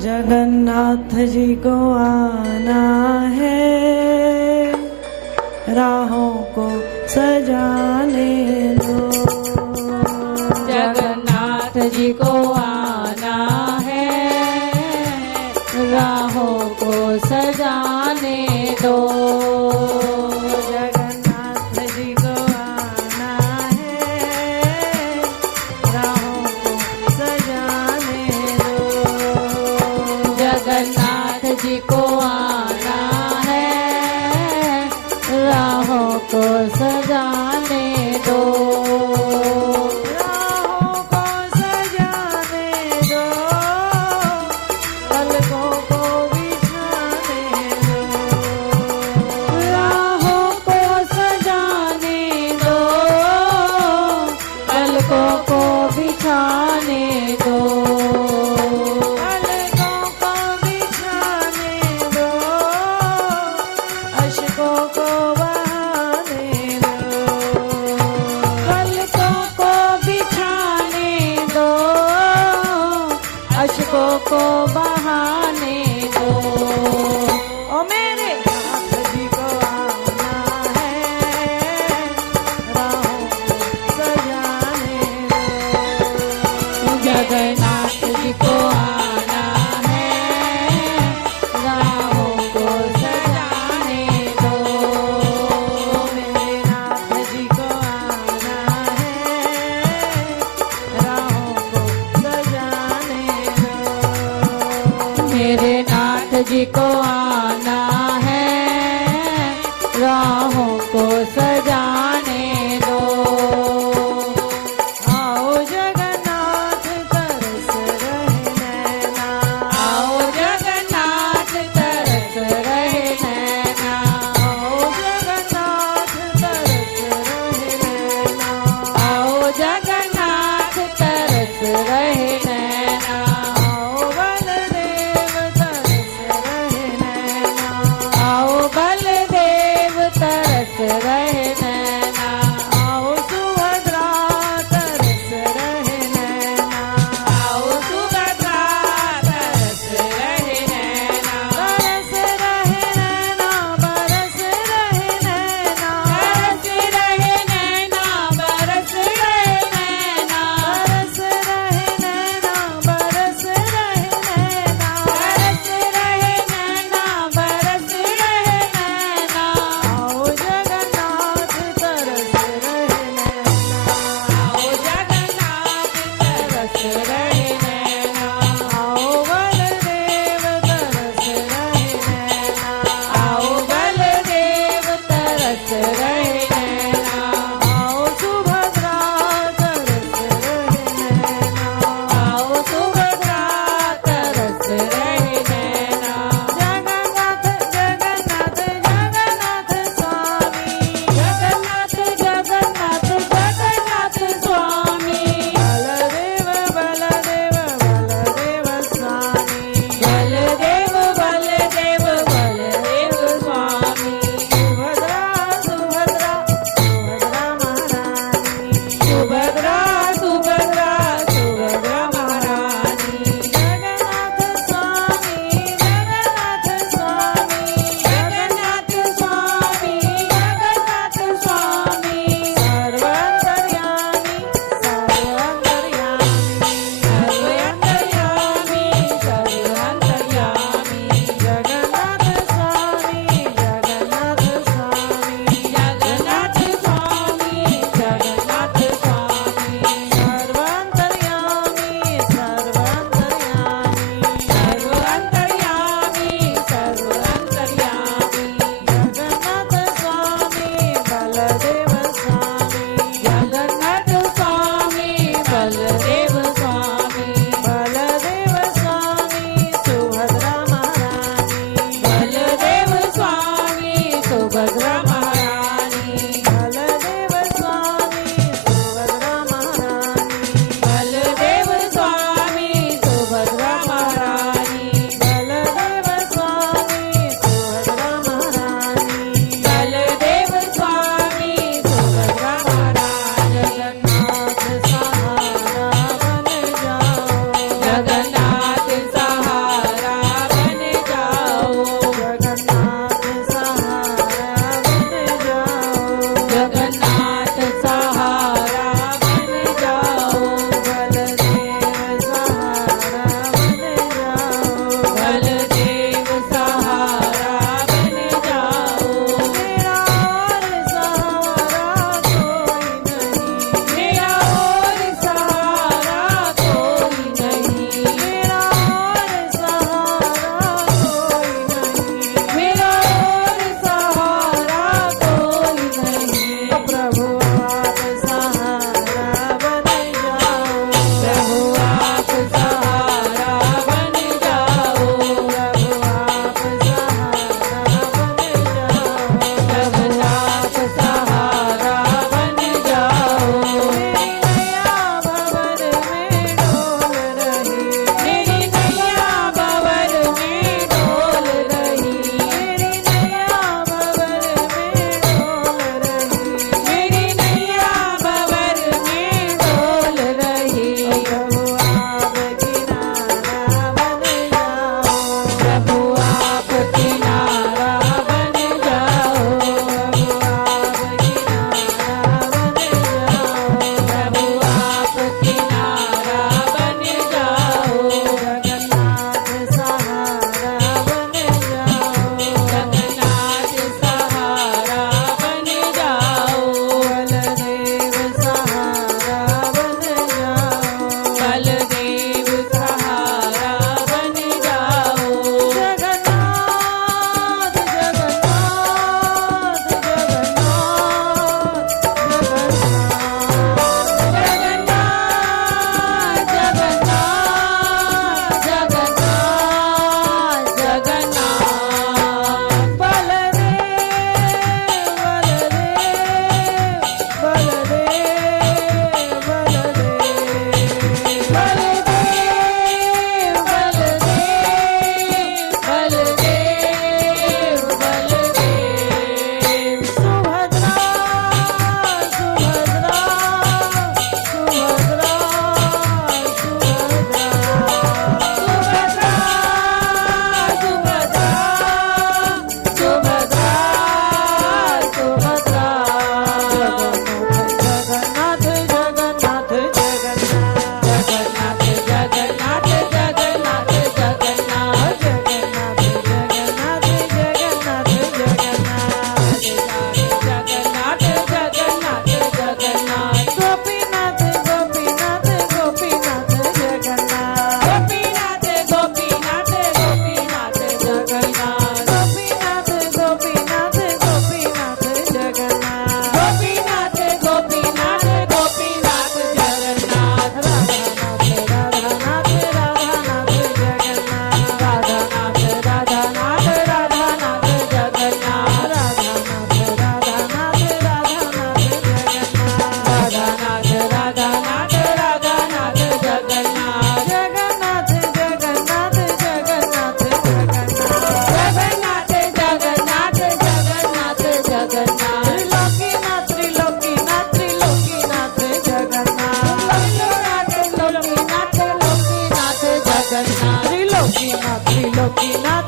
जगन्नाथ जी को आना है, राहों को सजाने दो। जगन्नाथ जी को आना है, राहों को सजाने दो। जगन्नाथ जी को आना है, राहों को सजाने दो। जगन्नाथ जी को आना है, राहों को सजाने दो। राहों को सजाने दो, पलकों को बिछाने दो। राहों को सजाने दो, पलकों को बिछाने दो। पलकों को बिछाने दो, अश्कों को बहाने दो। पलकों को बिछाने दो, अश्कों को बहाने दो। ओ मेरे नाथ जी को आना है, राहों को सजाने दो। जगन्नाथ जी को आना है, राहों को सजाने दो। मेरे नाथ जी को आना है, राहों को सजाने दो। मेरे नाथ जी को आना है, राहों को सजाने दो। आओ जगन्नाथ तरस रहे नैना, आओ जगन्नाथ तरस रहे नैना। आओ जगन्नाथ तरस रहे नैना, आओ जगन्नाथ तरस रहे नैना। आओ बलदेव तरस रहे नैना, लोकीनाथ त्रिलोकीनाथ